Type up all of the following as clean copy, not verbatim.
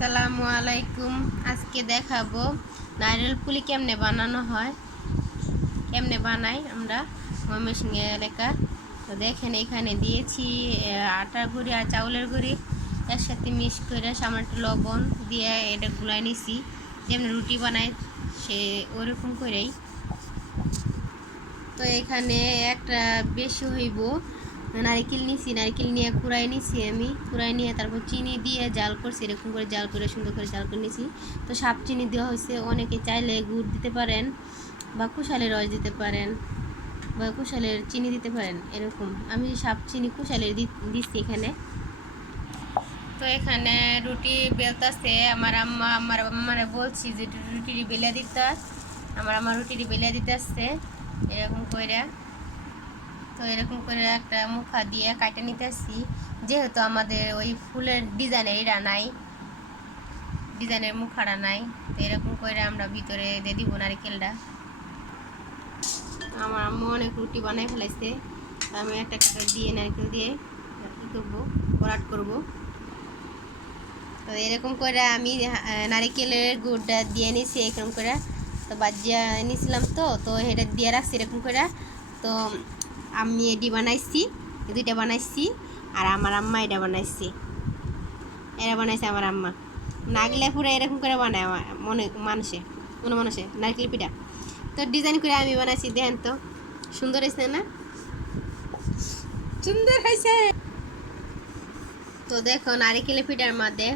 আসসালামু আলাইকুম। আজকে দেখাবো নারিয়েল পুলি কেমনে বানানো হয়, কেমনে বানাই আমরা ময়মনসিংহ এলাকার। তো দেখেন এখানে দিয়েছি আটার গুঁড়ি আর চাউলের গুঁড়ি একসাথে মিক্স করে সামান্য একটু লবণ দিয়ে এটা গুলাই নিছি, যেমন রুটি বানাই সে ওরকম করেই। তো এখানে একটা বেশি হইব নারকেল নিছি, নারকেল নিয়ে কুড়াই নিছি, আমি কুড়াই নিয়ে তারপর চিনি দিয়ে জাল করছি, এরকম করে জাল করে সুন্দর করে জাল করে নিছি। তো সাপ চিনি দেওয়া হয়েছে, অনেকে চাইলে গুড় দিতে পারেন বা কুশালের রস দিতে পারেন বা কুশালের চিনি দিতে পারেন, এরকম আমি সাপ চিনি কুশালের দিচ্ছি এখানে। তো এখানে রুটি বেলতেছে আমার আম্মা, আমার আম্মারে বলছি যে রুটিটি বেলে দিতে, আমার আম্মা রুটিটি বেলে দিতে আসছে এরকম করে। তো এরকম করে একটা মুখা দিয়ে কাটে নিতে আসছি, যেহেতু আমাদের ওই ফুলের ডিজাইনের এটা নাই, ডিজাইনের মুখাটা নাই। তো এরকম করে আমরা ভিতরে দিয়ে দিব নারিকেলটা। আমার আম্মু অনেক রুটি বানাই ফেলাইছে, আমি একটা একটা দিয়ে নারকেল দিয়ে কী করবো, পরাট করবো। তো এরকম করে আমি নারিকেলের গুড়টা দিয়ে নিছি এরকম করে। তো বাজিয়া নিয়েছিলাম, তো তো এটা দিয়ে রাখছি এরকম করে। তো আমি এটি বানাইছি, দুইটা বানাইছি, আর আমার আম্মা এটা বানাইছি, এরা বানাইছে আমার আম্মা। নাগলে পুরো এরকম করে বানায় মানুষে নারকেল পিঠা। তো ডিজাইন করে আমি বানাইছি, দেখেন তো সুন্দর হয়েছে না? সুন্দর হয়েছে। তো দেখো নারিকেলের পিঠার মধ্যে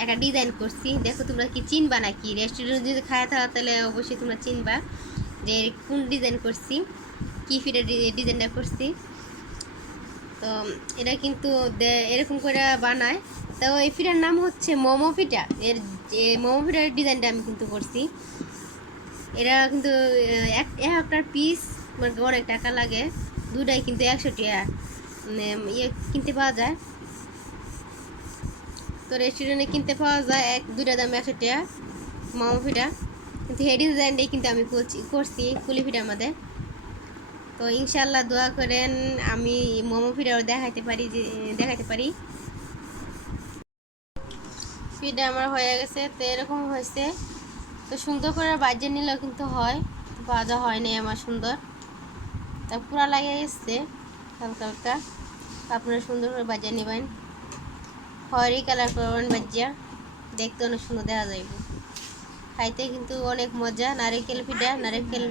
একটা ডিজাইন করছি, দেখো তোমরা কি চিনবা নাকি? রেস্টুরেন্ট যদি খায় থাকো তাহলে অবশ্যই তোমরা চিনবা যে কোন ডিজাইন করছি, কি পিঠার ডিজাইনটা করছি। তো এটা কিন্তু এরকম করে বানায়। তো এই পিঠার নাম হচ্ছে মোমো পিঠা। এর যে মোমো পিঠার ডিজাইনটা আমি কিন্তু করছি। এরা কিন্তু একটা পিস মানে অনেক টাকা লাগে, দুটাই কিন্তু 100 টাকা ইয়ে কিনতে পাওয়া যায়। তো রেস্টুরেন্টে কিনতে পাওয়া যায় দুটা দাম 100 টাকা মোমো পিঠা। কিন্তু এই ডিজাইনটাই কিন্তু আমি করছি কুলি পিঠার মধ্যে। তো ইনশাল্লাহ দোয়া করেন আমি মোমো পিঠাও দেখাইতে পারি। পিঠা আমার হয়ে গেছে, তো এরকম হয়েছে। তো সুন্দর করে বাজিয়ে নিলেও কিন্তু হয়, ভাজা হয় নাই আমার সুন্দর, তা পুরা লাগিয়ে গেছে হালকা হালকা। আপনারা সুন্দর করে বাজিয়ে নেবেন, খয়েরি কালার করবেন বাজিয়া, দেখতে অনেক সুন্দর দেখা যাইব। খাইতে কিন্তু অনেক মজা। নারিকেল পিঠা, নারিকেল